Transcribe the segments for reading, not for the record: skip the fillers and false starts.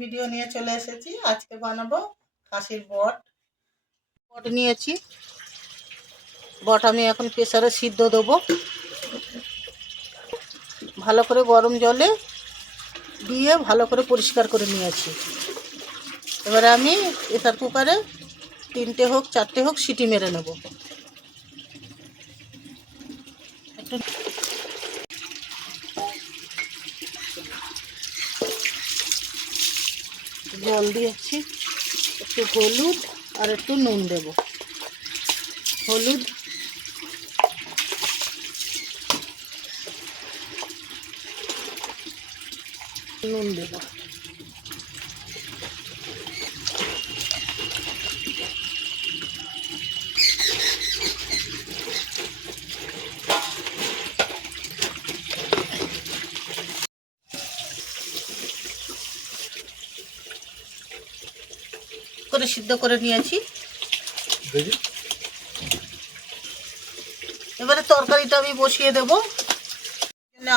Video নিয়ে চলে এসেছি। আজকে বানাবো খাসির বট। বট নিয়েছি, বট আমি এখন প্রেসারে সিদ্ধ দেবো। ভালো করে গরম জলে দিয়ে ভালো করে পরিষ্কার করে নিয়েছি। এবারে আমি প্রেসার কুকারে 3টে হোক 4টে হোক সিটি মেরে নেব। একটু জল দিয়েছি, একটু হলুদ আর একটু নুন দেব। হলুদ, নুন দেব। করে সিদ্ধ করে নিয়েছি। এবারে তরকারিটা আমি বসিয়ে দেব।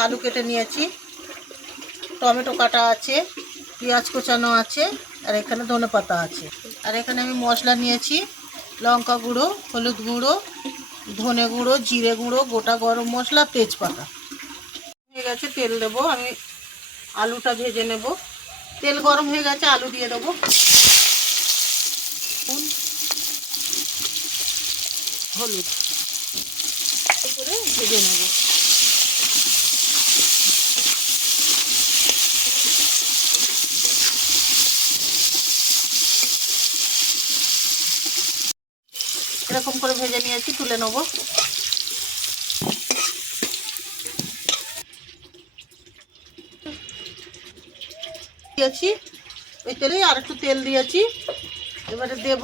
আলু কেটে নিয়েছি, টমেটো কাটা আছে, পেঁয়াজ কোচানো আছে, আর এখানে ধনেপাতা আছে। আর এখানে আমি মশলা নিয়েছি, লঙ্কা গুঁড়ো, হলুদ গুঁড়ো, ধনে গুঁড়ো, জিরে গুঁড়ো, গোটা গরম মশলা, তেজপাতা। হয়ে গেছে, তেল দেবো। আমি আলুটা ভেজে নেব। তেল গরম হয়ে গেছে, আলু দিয়ে দেবো। হলুদ করে ভেজে নেব। এরকম করে ভেজে নিয়েছি, তুলে নেব। দিয়েছি ওই তেলে আর একটু তেল দিয়েছি। এবারে দেব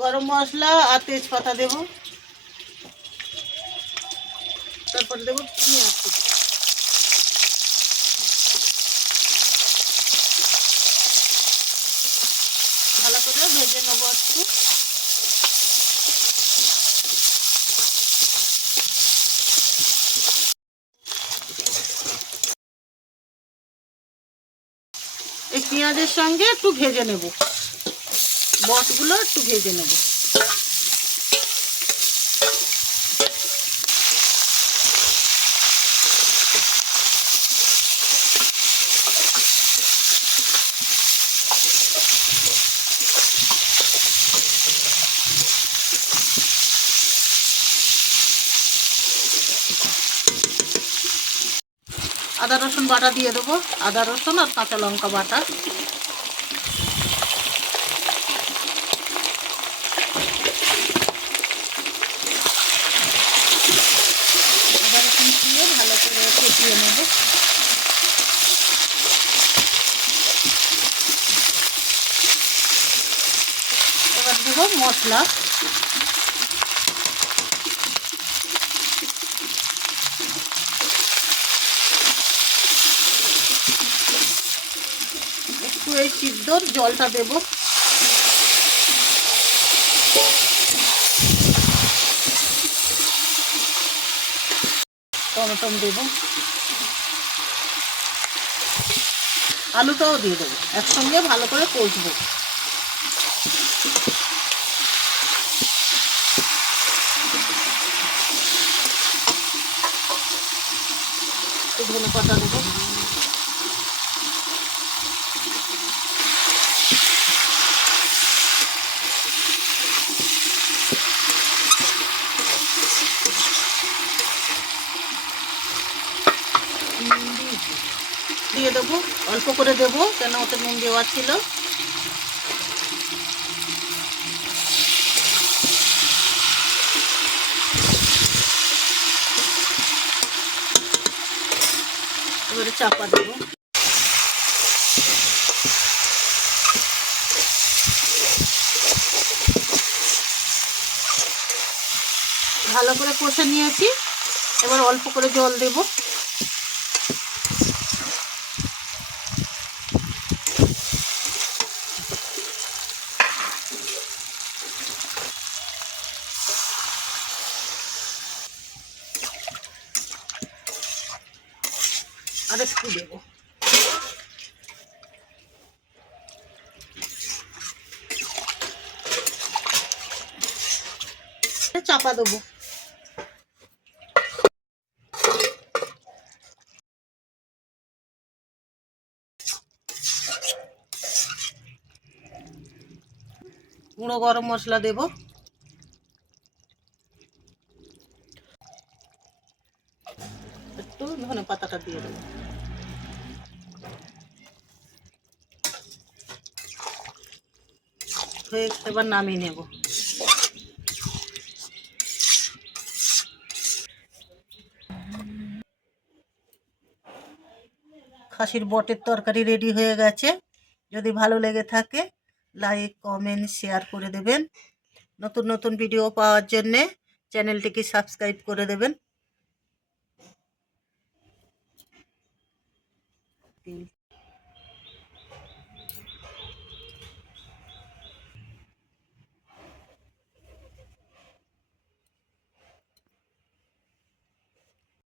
গরম মশলা আর তেজপাতা দেব। তারপর দেব পেঁয়াজ কুচি। ভালো করে ভেজে নেবো একটু। এই পেঁয়াজের সঙ্গে একটু ভেজে নেব, বটগুলো একটু ভেজে নেব। আদা রসুন বাটা দিয়ে দেবো, আদা রসুন আর কাঁচা লঙ্কা বাটা। আদা রসুন দিয়ে ভালো করে কষিয়ে নেব। এবার দেব মশলা। একটু এই সিদ্ধর জলটা দেব। টমেটো দেব, আলুটাও দিয়ে দেবো, একসঙ্গে ভালো করে কষবো। ধনেপাতা দেবো। দিয়ে দেবো, অল্প করে দেবো, কেন ওতে নুন দেওয়া ছিল। এবারে চাপা দেবো। ভালো করে কষে নিয়েছি, এবার অল্প করে জল দেব। আর একটু দেবো। চাপা দেবো। গুঁড়ো গরম মশলা দেব, একটু ধনে পাতাটা দিয়ে দেবো। হয়ে এবার নামিয়ে নেব। খাসির বটের তরকারি রেডি হয়ে গেছে। যদি ভালো লেগে থাকে লাইক কমেন্ট শেয়ার করে দেবেন। নতুন নতুন ভিডিও পাওয়ার জন্যে চ্যানেলটিকে সাবস্ক্রাইব করে দেবেন।